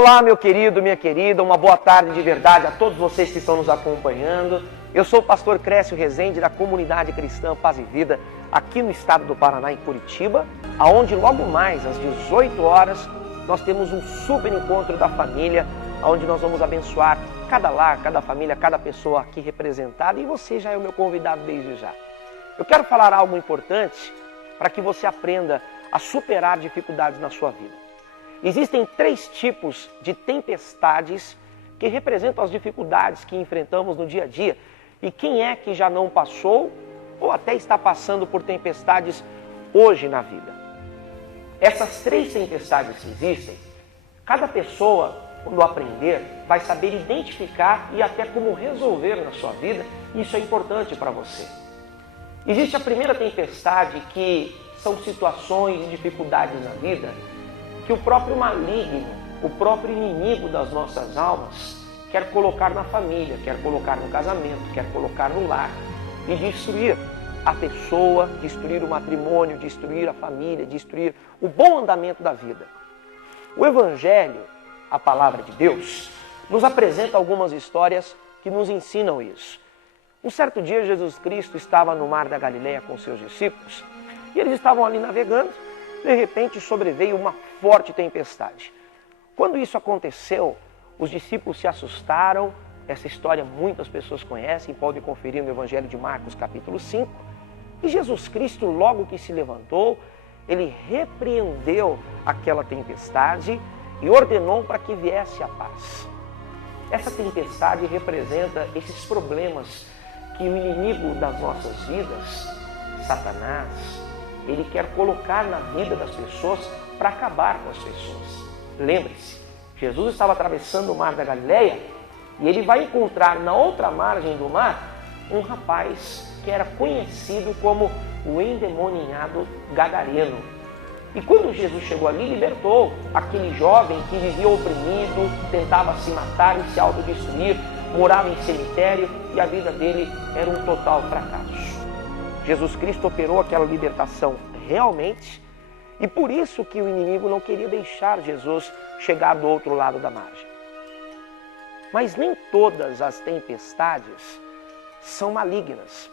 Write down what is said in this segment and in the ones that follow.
Olá, meu querido, minha querida, uma boa tarde de verdade a todos vocês que estão nos acompanhando. Eu sou o pastor Crécio Rezende, da Comunidade Cristã Paz e Vida, aqui no estado do Paraná, em Curitiba, aonde logo mais, às 18 horas, nós temos um super encontro da família, onde nós vamos abençoar cada lar, cada família, cada pessoa aqui representada, e você já é o meu convidado desde já. Eu quero falar algo importante para que você aprenda a superar dificuldades na sua vida. Existem 3 tipos de tempestades que representam as dificuldades que enfrentamos no dia a dia. E quem é que já não passou ou até está passando por tempestades hoje na vida? Essas 3 tempestades que existem, cada pessoa, quando aprender, vai saber identificar e até como resolver na sua vida. Isso é importante para você. Existe a primeira tempestade, que são situações e dificuldades na vida que o próprio maligno, o próprio inimigo das nossas almas, quer colocar na família, quer colocar no casamento, quer colocar no lar e destruir a pessoa, destruir o matrimônio, destruir a família, destruir o bom andamento da vida. O Evangelho, a palavra de Deus, nos apresenta algumas histórias que nos ensinam isso. Um certo dia, Jesus Cristo estava no mar da Galileia com seus discípulos e eles estavam ali navegando. De repente sobreveio uma forte tempestade. Quando isso aconteceu, os discípulos se assustaram. Essa história muitas pessoas conhecem, podem conferir no Evangelho de Marcos capítulo 5. E Jesus Cristo, logo que se levantou, ele repreendeu aquela tempestade e ordenou para que viesse a paz. Essa tempestade representa esses problemas que o inimigo das nossas vidas, Satanás, ele quer colocar na vida das pessoas para acabar com as pessoas. Lembre-se, Jesus estava atravessando o mar da Galileia e ele vai encontrar na outra margem do mar um rapaz que era conhecido como o endemoniado gadareno. E quando Jesus chegou ali, libertou aquele jovem que vivia oprimido, tentava se matar e se autodestruir, morava em cemitério e a vida dele era um total fracasso. Jesus Cristo operou aquela libertação realmente, e por isso que o inimigo não queria deixar Jesus chegar do outro lado da margem. Mas nem todas as tempestades são malignas.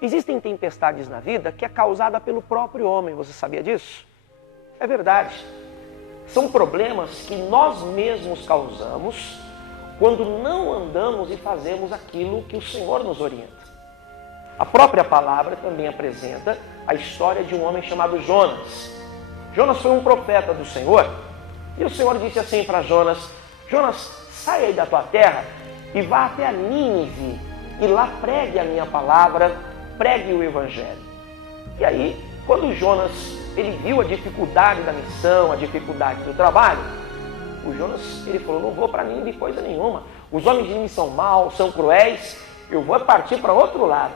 Existem tempestades na vida que é causada pelo próprio homem, você sabia disso? É verdade. São problemas que nós mesmos causamos quando não andamos e fazemos aquilo que o Senhor nos orienta. A própria palavra também apresenta a história de um homem chamado Jonas. Jonas foi um profeta do Senhor e o Senhor disse assim para Jonas: Jonas, saia aí da tua terra e vá até a Nínive e lá pregue a minha palavra, pregue o Evangelho. E aí, quando Jonas ele viu a dificuldade da missão, a dificuldade do trabalho, o Jonas ele falou: não vou para Nínive coisa nenhuma, os homens de mim são maus, são cruéis, eu vou partir para outro lado.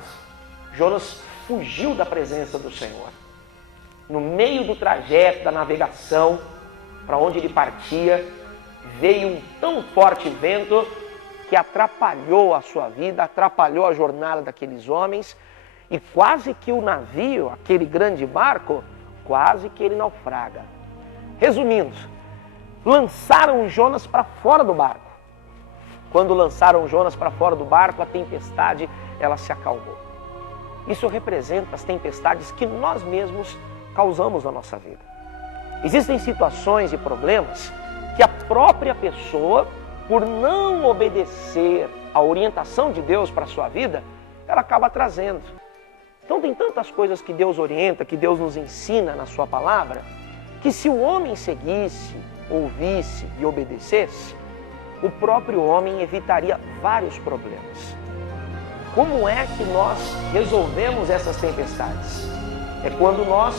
Jonas fugiu da presença do Senhor. No meio do trajeto, da navegação, para onde ele partia, veio um tão forte vento que atrapalhou a sua vida, atrapalhou a jornada daqueles homens, e quase que o navio, aquele grande barco, quase que ele naufraga. Resumindo, lançaram Jonas para fora do barco. Quando lançaram Jonas para fora do barco, a tempestade ela se acalmou. Isso representa as tempestades que nós mesmos causamos na nossa vida. Existem situações e problemas que a própria pessoa, por não obedecer à orientação de Deus para a sua vida, ela acaba trazendo. Então tem tantas coisas que Deus orienta, que Deus nos ensina na sua palavra, que se o homem seguisse, ouvisse e obedecesse, o próprio homem evitaria vários problemas. Como é que nós resolvemos essas tempestades? É quando nós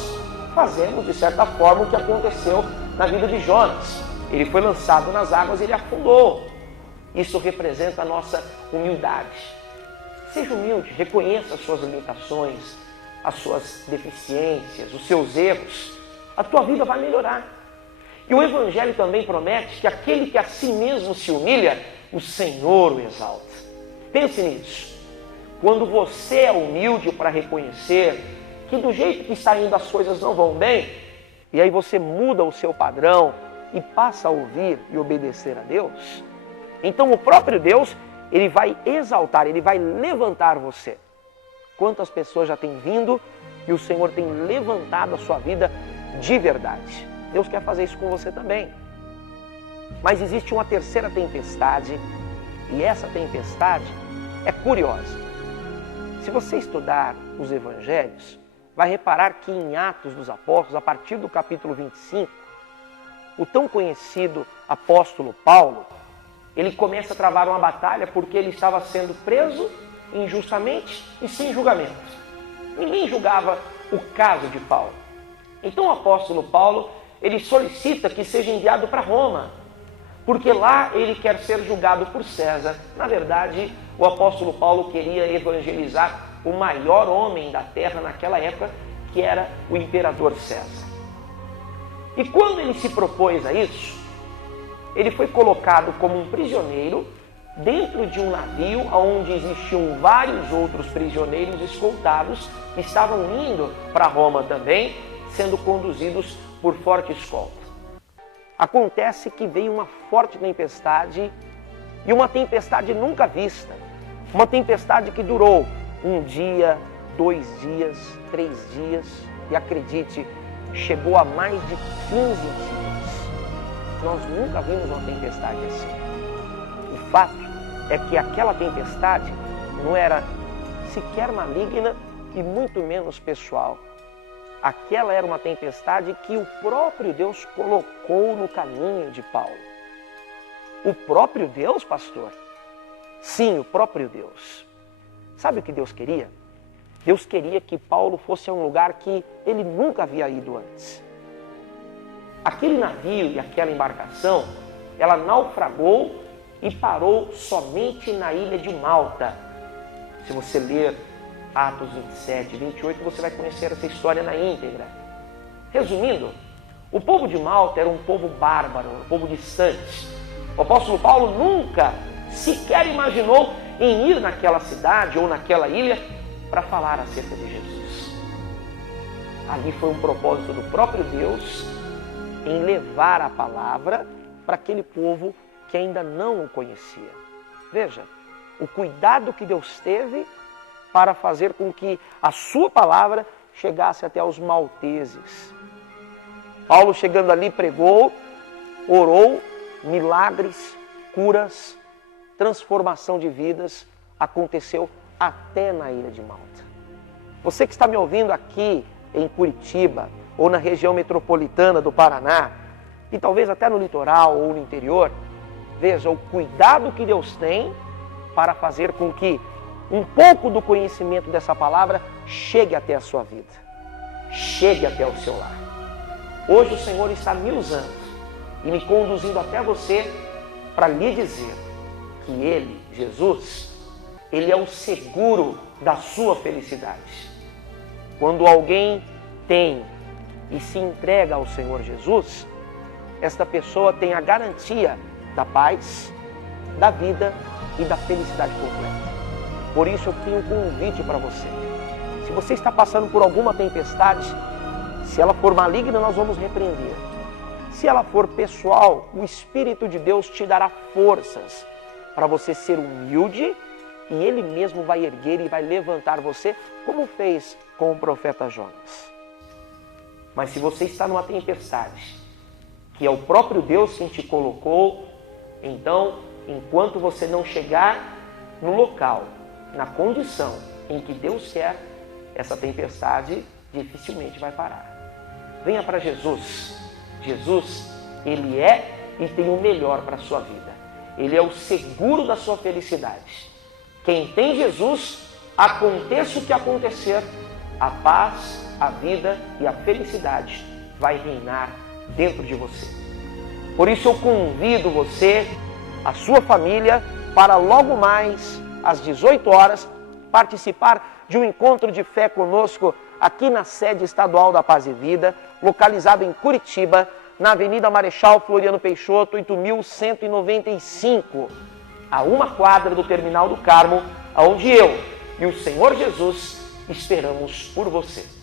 fazemos, de certa forma, o que aconteceu na vida de Jonas. Ele foi lançado nas águas e ele afundou. Isso representa a nossa humildade. Seja humilde, reconheça as suas limitações, as suas deficiências, os seus erros. A tua vida vai melhorar. E o Evangelho também promete que aquele que a si mesmo se humilha, o Senhor o exalta. Pense nisso. Quando você é humilde para reconhecer que do jeito que está indo as coisas não vão bem, e aí você muda o seu padrão, e passa a ouvir e obedecer a Deus, então o próprio Deus, ele vai exaltar, ele vai levantar você. Quantas pessoas já têm vindo e o Senhor tem levantado a sua vida de verdade. Deus quer fazer isso com você também. Mas existe uma terceira tempestade, e essa tempestade é curiosa. Se você estudar os evangelhos, vai reparar que em Atos dos Apóstolos, a partir do capítulo 25, o tão conhecido apóstolo Paulo, ele começa a travar uma batalha porque ele estava sendo preso injustamente e sem julgamento. Ninguém julgava o caso de Paulo. Então o apóstolo Paulo, ele solicita que seja enviado para Roma, porque lá ele quer ser julgado por César. Na verdade, o apóstolo Paulo queria evangelizar o maior homem da terra naquela época, que era o imperador César. E quando ele se propôs a isso, ele foi colocado como um prisioneiro dentro de um navio onde existiam vários outros prisioneiros escoltados que estavam indo para Roma também, sendo conduzidos por forte escolta. Acontece que veio uma forte tempestade, e uma tempestade nunca vista. Uma tempestade que durou 1 dia, 2 dias, 3 dias, e acredite, chegou a mais de 15 dias. Nós nunca vimos uma tempestade assim. O fato é que aquela tempestade não era sequer maligna e muito menos pessoal. Aquela era uma tempestade que o próprio Deus colocou no caminho de Paulo. O próprio Deus, pastor? Sim, o próprio Deus. Sabe o que Deus queria? Deus queria que Paulo fosse a um lugar que ele nunca havia ido antes. Aquele navio e aquela embarcação, ela naufragou e parou somente na ilha de Malta. Se você ler Atos 27, 28, você vai conhecer essa história na íntegra. Resumindo, o povo de Malta era um povo bárbaro, um povo distante. O apóstolo Paulo nunca sequer imaginou em ir naquela cidade ou naquela ilha para falar acerca de Jesus. Ali foi um propósito do próprio Deus em levar a palavra para aquele povo que ainda não o conhecia. Veja, o cuidado que Deus teve para fazer com que a sua palavra chegasse até os malteses. Paulo, chegando ali, pregou, orou, milagres, curas, transformação de vidas aconteceu até na ilha de Malta. Você que está me ouvindo aqui em Curitiba ou na região metropolitana do Paraná, e talvez até no litoral ou no interior, veja o cuidado que Deus tem para fazer com que um pouco do conhecimento dessa palavra chegue até a sua vida, chegue até o seu lar. Hoje o Senhor está me usando e me conduzindo até você para lhe dizer que Ele, Jesus, Ele é o seguro da sua felicidade. Quando alguém tem e se entrega ao Senhor Jesus, esta pessoa tem a garantia da paz, da vida e da felicidade completa. Por isso eu tenho um convite para você. Se você está passando por alguma tempestade, se ela for maligna, nós vamos repreender. Se ela for pessoal, o Espírito de Deus te dará forças para você ser humilde e Ele mesmo vai erguer e vai levantar você, como fez com o profeta Jonas. Mas se você está numa tempestade, que é o próprio Deus quem te colocou, então, enquanto você não chegar no local, na condição em que Deus quer, essa tempestade dificilmente vai parar. Venha para Jesus. Jesus, Ele é e tem o melhor para a sua vida. Ele é o seguro da sua felicidade. Quem tem Jesus, aconteça o que acontecer, a paz, a vida e a felicidade vai reinar dentro de você. Por isso eu convido você, a sua família, para logo mais às 18 horas, participar de um encontro de fé conosco aqui na sede estadual da Paz e Vida, localizado em Curitiba, na Avenida Marechal Floriano Peixoto, 8195, a 1 quadra do Terminal do Carmo, onde eu e o Senhor Jesus esperamos por você.